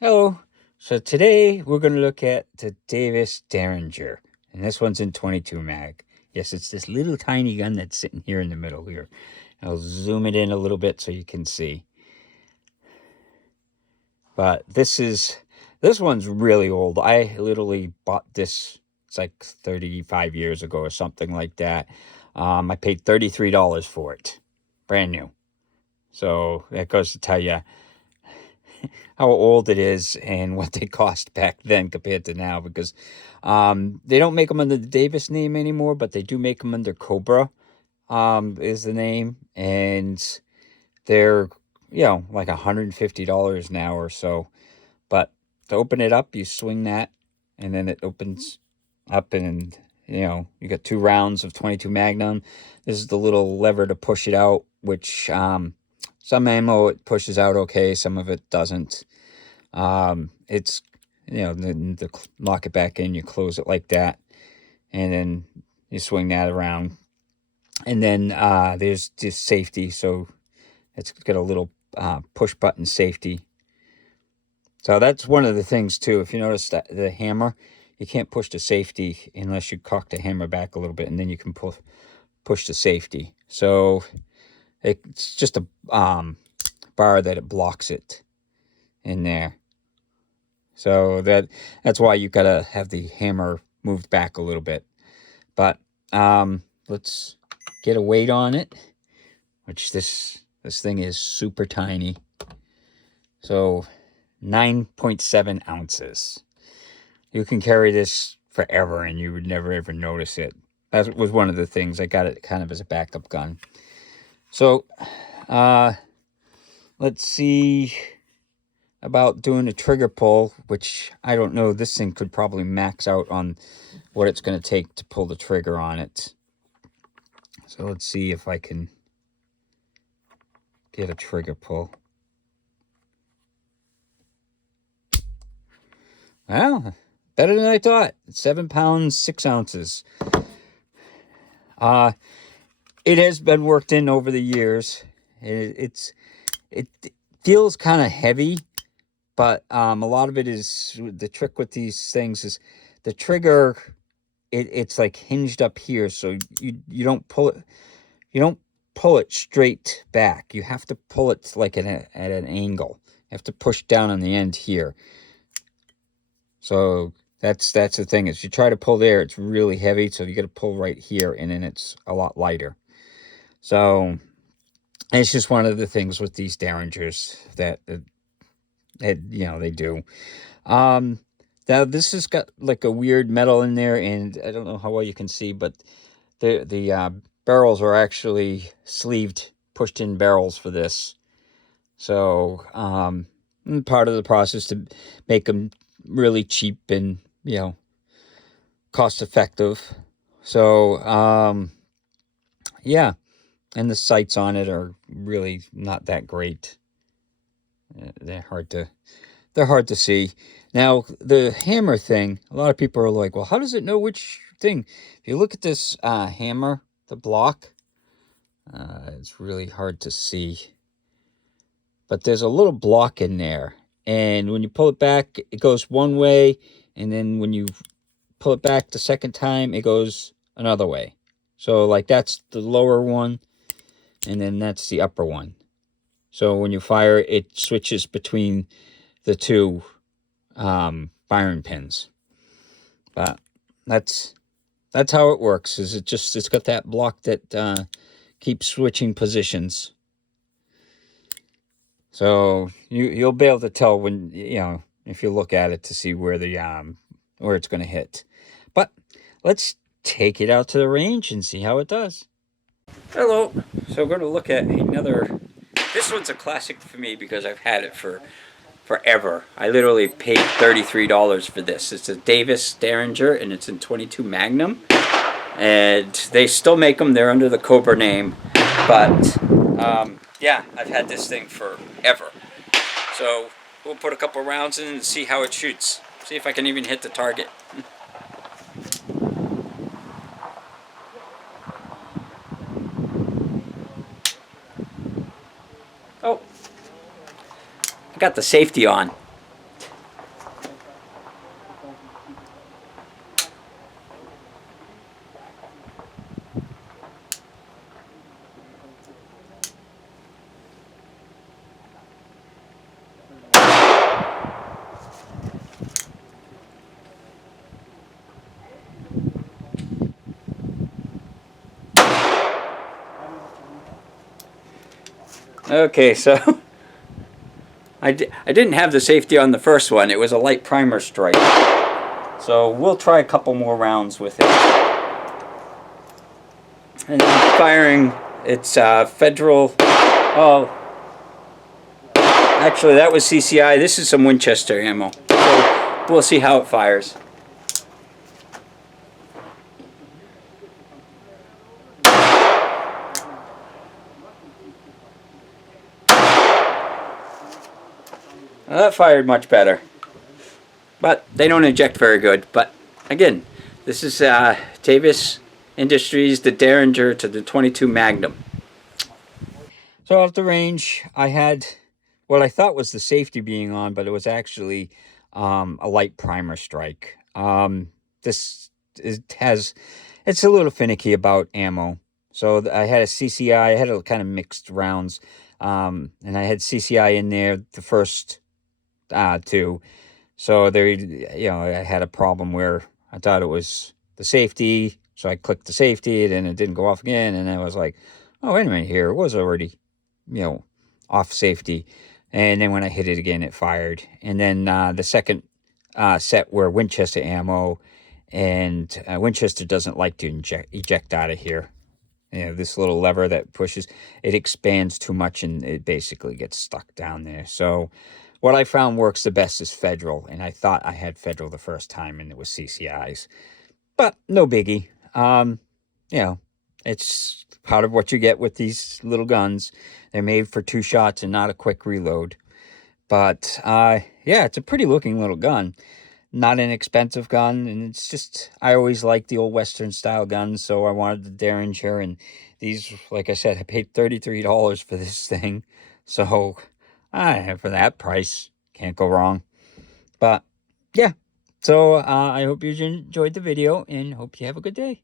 Hello. So today we're going to look at the Davis Derringer, and this one's in 22 mag. Yes, it's this little tiny gun that's sitting here in the middle here. I'll zoom it in a little bit so you can see. But this one's really old. I literally bought this. It's like 35 years ago or something like that. I paid $33 for it, brand new. So that goes to tell you how old it is and what they cost back then compared to now, because they don't make them under the Davis name anymore, but they do make them under Cobra, is the name, and they're like $150 now or so. But to open it up, you swing that, and then it opens up, and you got 2 rounds of 22 Magnum. This is the little lever to push it out, which some ammo it pushes out okay, some of it doesn't. It's then to lock it back in, you close it like that, and then you swing that around, and then there's just safety, so it's got a little push button safety. So that's one of the things too. If you notice that the hammer, you can't push the safety unless you cock the hammer back a little bit, and then you can push the safety. So it's just a bar that it blocks it in there. So that's why you gotta have the hammer moved back a little bit. But let's get a weight on it, which this thing is super tiny. So 9.7 ounces. You can carry this forever and you would never ever notice it. That was one of the things. I got it kind of as a backup gun. So let's see about doing a trigger pull, which I don't know. This thing could probably max out on what it's going to take to pull the trigger on it. So let's see if I can get a trigger pull. Well, better than I thought. 7 pounds, 6 ounces. It has been worked in over the years. It feels kind of heavy, but a lot of it is the trick with these things is the trigger. It's like hinged up here, so you don't pull it. You don't pull it straight back. You have to pull it like at an angle. You have to push down on the end here. So that's the thing. Is you try to pull there, it's really heavy. So you got to pull right here, and then it's a lot lighter. So it's just one of the things with these Derringers that they do. Now this has got like a weird metal in there, and I don't know how well you can see, but the barrels are actually sleeved, pushed in barrels for this. So part of the process to make them really cheap and cost effective. So yeah, and the sights on it are really not that great. They're hard to see. Now the hammer thing, a lot of people are like, well, how does it know which thing? If you look at this hammer, the block, it's really hard to see, but there's a little block in there, and when you pull it back, it goes one way, and then when you pull it back the second time, it goes another way. So like that's the lower one, and then that's the upper one. So when you fire, it switches between the two firing pins. But that's how it works. Is it's got that block that keeps switching positions. So you'll be able to tell when if you look at it to see where where it's going to hit. But let's take it out to the range and see how it does. Hello. So we're going to look at another. This one's a classic for me because I've had it for forever. I literally paid $33 for this. It's a Davis Derringer, and it's in 22 Magnum. And they still make them. They're under the Cobra name. But yeah, I've had this thing forever. So we'll put a couple rounds in and see how it shoots. See if I can even hit the target. Oh, I got the safety on. Okay, so I didn't have the safety on the first one. It was a light primer strike. So we'll try a couple more rounds with it. And then firing, it's Federal. Oh, actually, that was CCI. This is some Winchester ammo. So we'll see how it fires. Well, that fired much better. But they don't eject very good. But again, this is Tavis Industries, the Derringer to the 22 Magnum. So at the range, I had what I thought was the safety being on, but it was actually a light primer strike. This has, it's a little finicky about ammo. So I had a CCI, I had a kind of mixed rounds, and I had CCI in there the first two. So there, I had a problem where I thought it was the safety, so I clicked the safety, and it didn't go off again, and I was like, oh, wait a minute here, it was already, you know, off safety. And then when I hit it again, it fired. And then the second set were Winchester ammo, and Winchester doesn't like to eject out of here. This little lever that pushes, it expands too much and it basically gets stuck down there. So what I found works the best is Federal, and I thought I had Federal the first time and it was CCIs. But no biggie. You know, it's part of what you get with these little guns. They're made for 2 shots and not a quick reload. But yeah, it's a pretty looking little gun. Not an expensive gun, and it's just, I always liked the old Western style guns, so I wanted the Derringer, and these, like I said, I paid $33 for this thing. So for that price, can't go wrong. But yeah, so I hope you enjoyed the video and hope you have a good day.